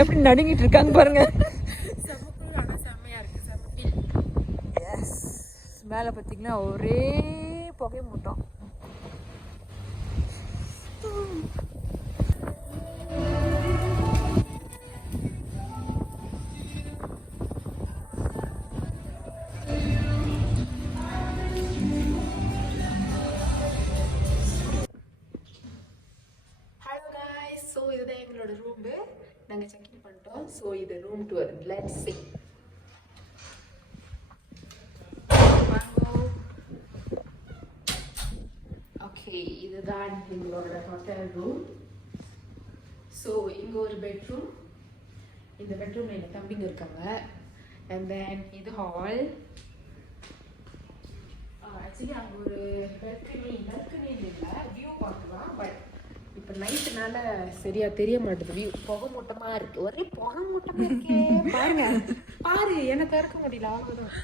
எப்படி நடுங்கிட்டு இருக்காங்க பாருங்க. எஸ், மேலே பார்த்தீங்கன்னா ஒரே புகை மூட்டம். எங்களோட ரூமு நாங்கள் செக்இன் பண்ணிட்டோம். ஸோ இது room tour. Let's see. Okay, இதுதான் எங்களோட ஹோட்டல் ரூம். ஸோ இங்கே ஒரு பெட்ரூம். இந்த பெட்ரூமில் எங்கள் தம்பிங்க இருக்காங்க. அண்ட் தென் இது ஹால். ஆக்சுவலி அங்கே ஒரு பெல்கனி இல்லை, வியூ பார்க்கலாம். பட் இப்போ நைட்டுனால சரியா தெரிய மாட்டேது. வியூ புகை மூட்டமா இருக்கு, ஒரே புகை மூட்டமா இருக்கே. பாருங்க, பாரு, என்ன திறக்க முடியல. அவ்வளோதான்.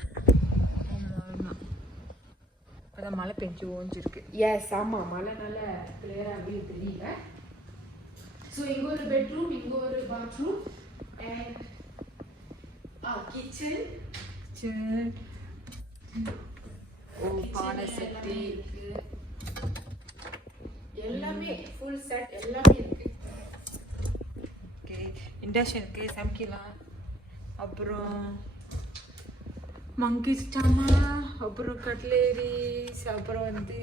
இப்போதான் மழை பெஞ்சு ஓஞ்சிருக்கு. எஸ், ஆமாம், மழைனால கிளியரா வியூ தெரியல. ஸோ இங்கே ஒரு பெட்ரூம், இங்கே ஒரு பாத்ரூம் அண்ட் கிச்சன். பானை செட்டி இருக்கு, எல்லாமே ஃபுல் செட் எல்லாமே இருக்கு. ஓகே, இண்டக்ஷனுக்கு சமைக்கலாம். அப்புறம் மங்கி சாமா, அப்புறம் கட்லேரிஸ், அப்புறம் வந்து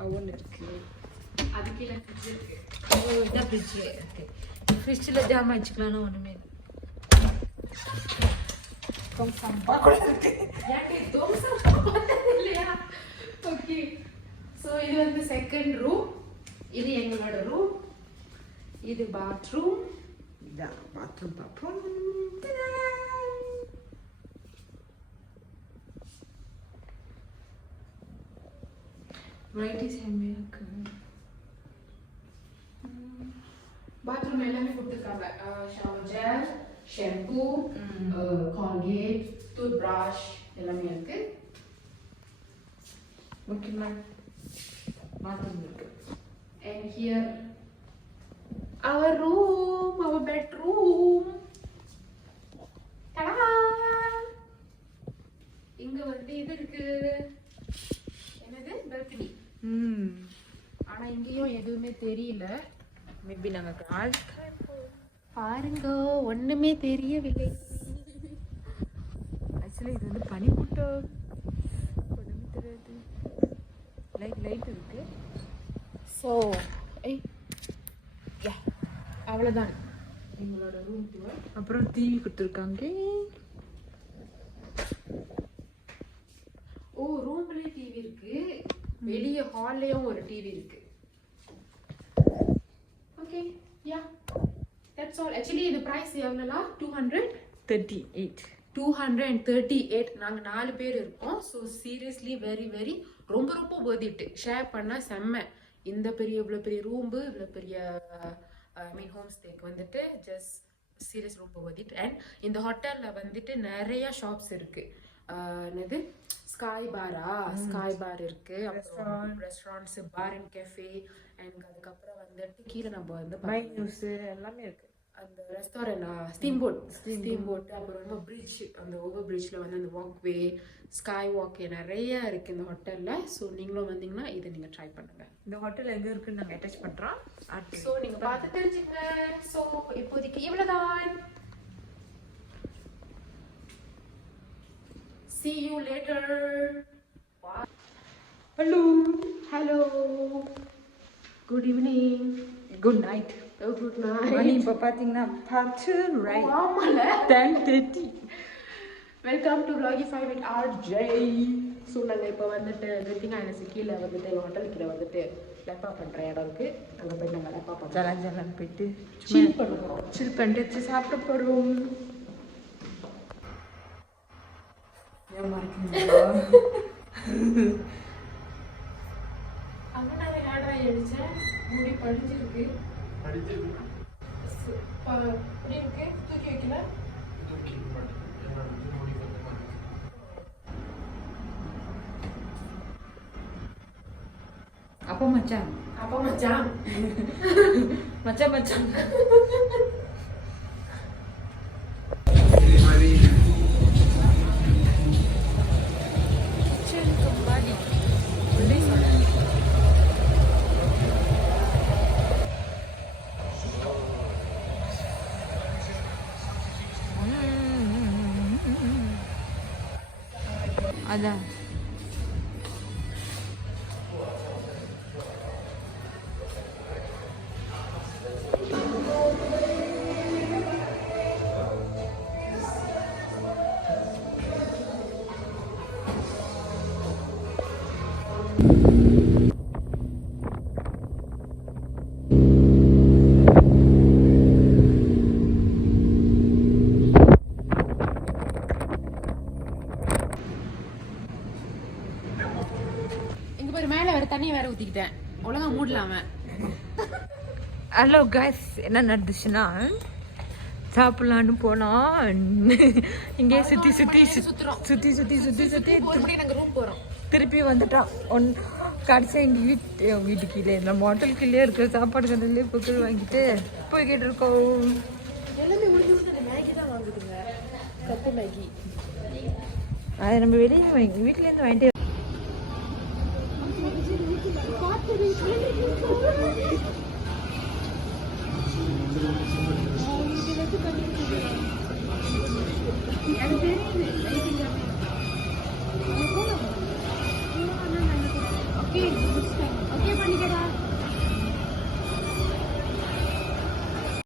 அவன் இருக்கு. அது கீழே ஃப்ரிட்ஜ் இருக்கு. இதான் ஃப்ரிட்ஜு இருக்கு. ஃப்ரிட்ஜில் ஜாமான் வச்சுக்கலாம்னா ஒன்றுமே இல்லை. இல்லையா? ஓகே, ஸோ இது வந்து செகண்ட் ரூம். இது எங்களோட ரூம். இது பாத்ரூம். இதான் பாத்ரூம். வெரைட்டிஸ் செம்மையாக இருக்கு. பாத்ரூம் எல்லாமே கொடுத்துருக்காங்க. Shower gel, shampoo, Colgate, tooth brush எல்லாமே இருக்கு. முக்கியமாக பாத்ரூம் இருக்கு. And here our room, our bedroom. Ta-da! இங்க வந்து இது இருக்கு. என்னது? balcony. ஆனா இங்கேயும் எதுவுமே தெரியல. மேபி நாங்கள் கால் பாருங்க, ஒண்ணுமே தெரியவில்லை. ஆக்சுவலி இது வந்து பனிமூட்டம், ஒன்றுமே தெரியாது. லைட் இருக்கு. ஸோ அவ்வளோதான் எங்களோட ரூம் டூர். அப்புறம் டிவி கொடுத்துருக்காங்க. ஓ, ரூம்லேயே டிவி இருக்கு, வெளியே ஹால்லையும் ஒரு டிவி இருக்கு. Okay, yeah, that's all. Actually இது ப்ரைஸ் எவ்வளோனா 238. நாங்கள் 4 பேர் இருக்கோம். ஸோ சீரியஸ்லி வெரி வெரி ரொம்ப worth. ஷேர் பண்ணால் செம்ம. இந்த இவ்வளோ பெரிய ரூம்பு, இவ்வளோ பெரிய ஹோம் ஸ்டேக்கு வந்துட்டு ஜஸ்ட் சீரியஸ் ரொம்ப worth. அண்ட் இந்த ஹோட்டலில் வந்துட்டு நிறைய ஷாப்ஸ் இருக்கு. என்னது, ஸ்கை பார் இருக்கு, அப்புறம் ரெஸ்டாரண்ட்ஸ், பார் அண்ட் கெஃபே. அண்ட் அதுக்கப்புறம் வந்துட்டு கீழே நம்ம வந்து நியூஸ் எல்லாமே இருக்கு. அந்த ரெஸ்டாரண்ட், ஸ்டீம் போட், அப்புறம் ரொம்ப பிரிட்ஜ், அந்த ஓவர் பிரிட்ஜில் வந்து அந்த வாக்வே, ஸ்கை வாக்கே நிறைய இருக்குது இந்த ஹோட்டலில். ஸோ நீங்களும் வந்தீங்கன்னா இதை நீங்கள் ட்ரை பண்ணுங்கள். இந்த ஹோட்டல் எங்கே இருக்குன்னு நாங்கள் அட்டாச் பண்ணுறோம். ஸோ நீங்கள் பார்த்து தெரிஞ்சுங்க. ஸோ இப்போதைக்கு இவ்வளோதான். See you later. Hello. Good evening. Good night. Good night. மணி இப்போ பார்த்தீங்கன்னா 10:30. Welcome to Vlogify with RJ. So நாங்கள் இப்போ வந்துட்டு வெட்டிங் ஐலண்ட்ஸ் கீழே வந்துட்டு எங்கள் ஹோட்டல் கீழே வந்துட்டு லெப்பா பண்ணுற இடம் இருக்குது. அங்கே போய் நாங்கள் லெப்பா பண்ணுறோம். ஜலன் போயிட்டு சில் பண்ணிட்டு சாப்பிட போகிறோம். அங்கே நான் ஆர்டர் அடித்தேன். முடி படிஞ்சிருக்கு. இப்படி இருக்கு, தூக்கி வைக்கல. அப்போ மச்சான் மச்சான் மச்சான் மச்சான் அதான் இங்க பாரு மேல வேற தண்ணி வேற ஊத்திக்கிட்டேன் ஒழுங்கா மூடலாம. ஹலோ கைஸ், என்ன நடந்துச்சுன்னா சாப்பிடலான்னு போனோம். இங்கே சுற்றி சுற்றி சுத்துறோம். சுற்றி சுற்றி சுற்றி சுற்றி நாங்க ரூம் போறோம். திருப்பி வந்துட்டோம். கடைசி எங்கள் வீட்டுக்கு நம்ம ஹோட்டலுக்குள்ளே இருக்கிற சாப்பாடு கடையிலே பொருள் வாங்கிட்டு போய்கிட்டு இருக்கோம். எல்லாமே முடிஞ்சு மேகி தான் வாங்குதுங்க, கப்பு மேகி. அதை நம்ம வெளியே வீட்டிலேருந்து வாங்கிட்டு